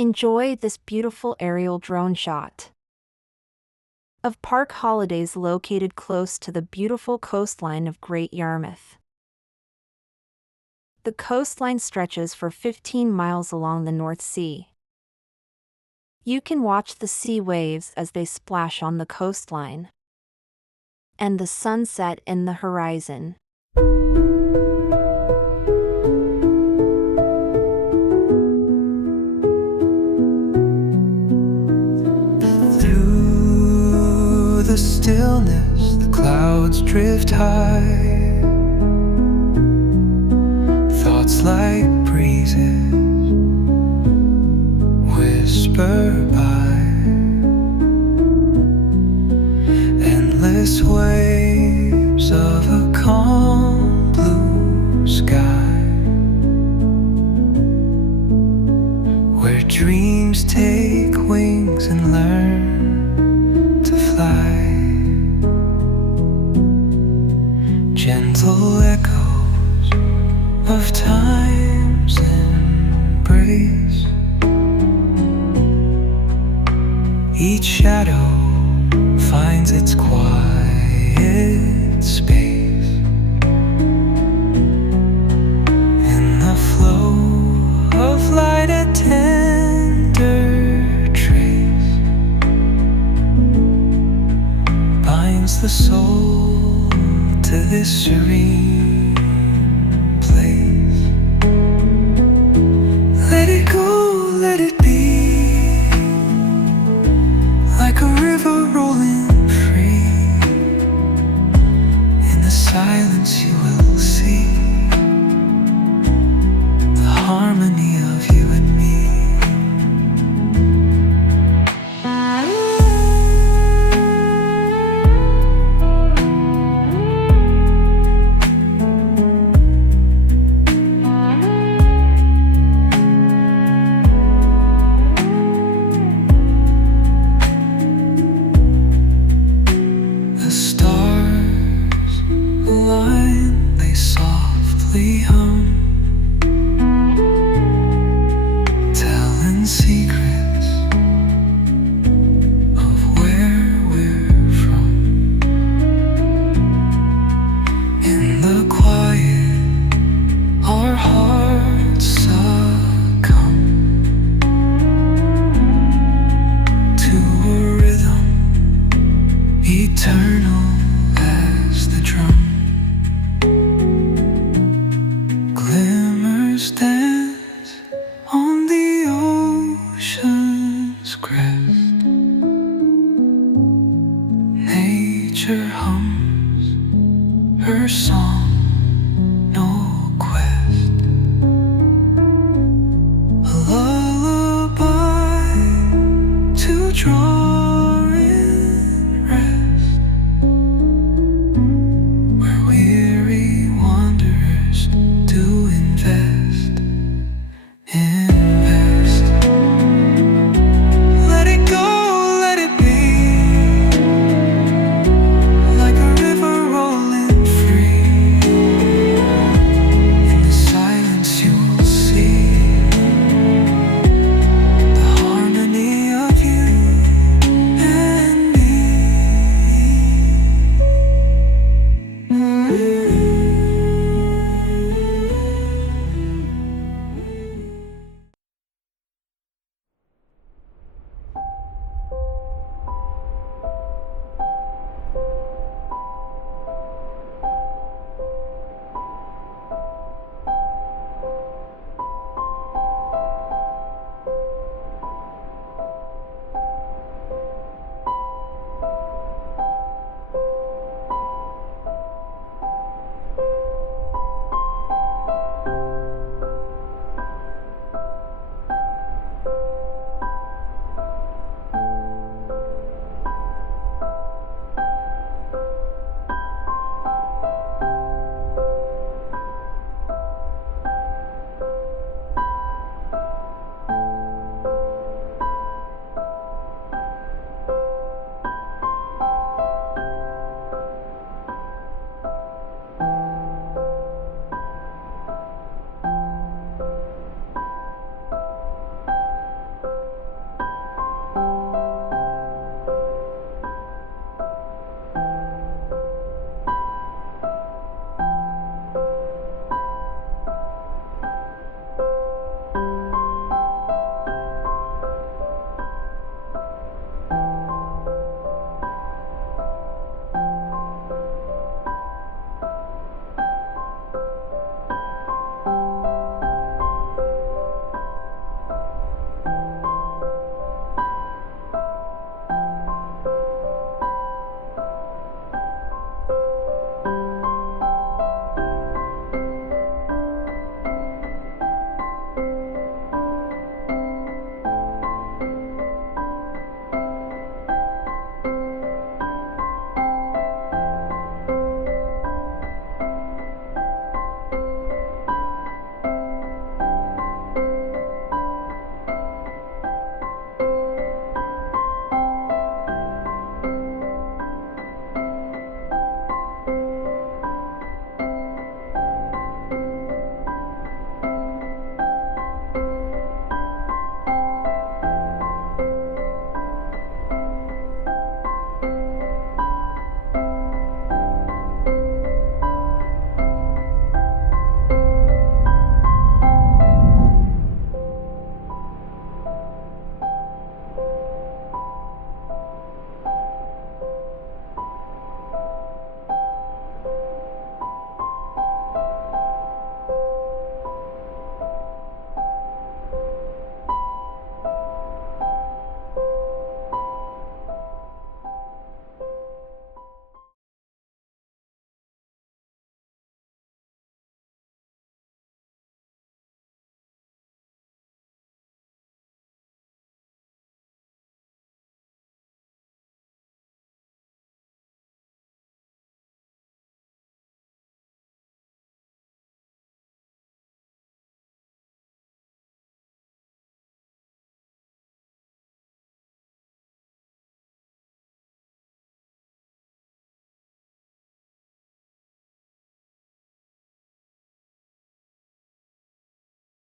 Enjoy this beautiful aerial drone shot of Park Holidays located close to the beautiful coastline of Great Yarmouth. The coastline stretches for 15 miles along the North Sea. You can watch the sea waves as they splash on the coastline, and the sunset in the horizon. Through the stillness, the clouds drift high. Thoughts like breezes whisper by. Endless waves of a calm blue sky, where dreams take wings and learn to fly. Gentle echoes of time's embrace. Each shadow finds its quiet space in the flow of light, a tender trace binds the soul to this serene place. Let it go, let it be, like a river rolling free. In the silence you will see the harmony of you and me. The stars align, they softly hum, telling secrets of where we're from. In the quiet, our hearts succumb to a rhythm eternal as the drum. Glimmers dance on the ocean's crest. Nature hums her song, no quest. A lullaby to draw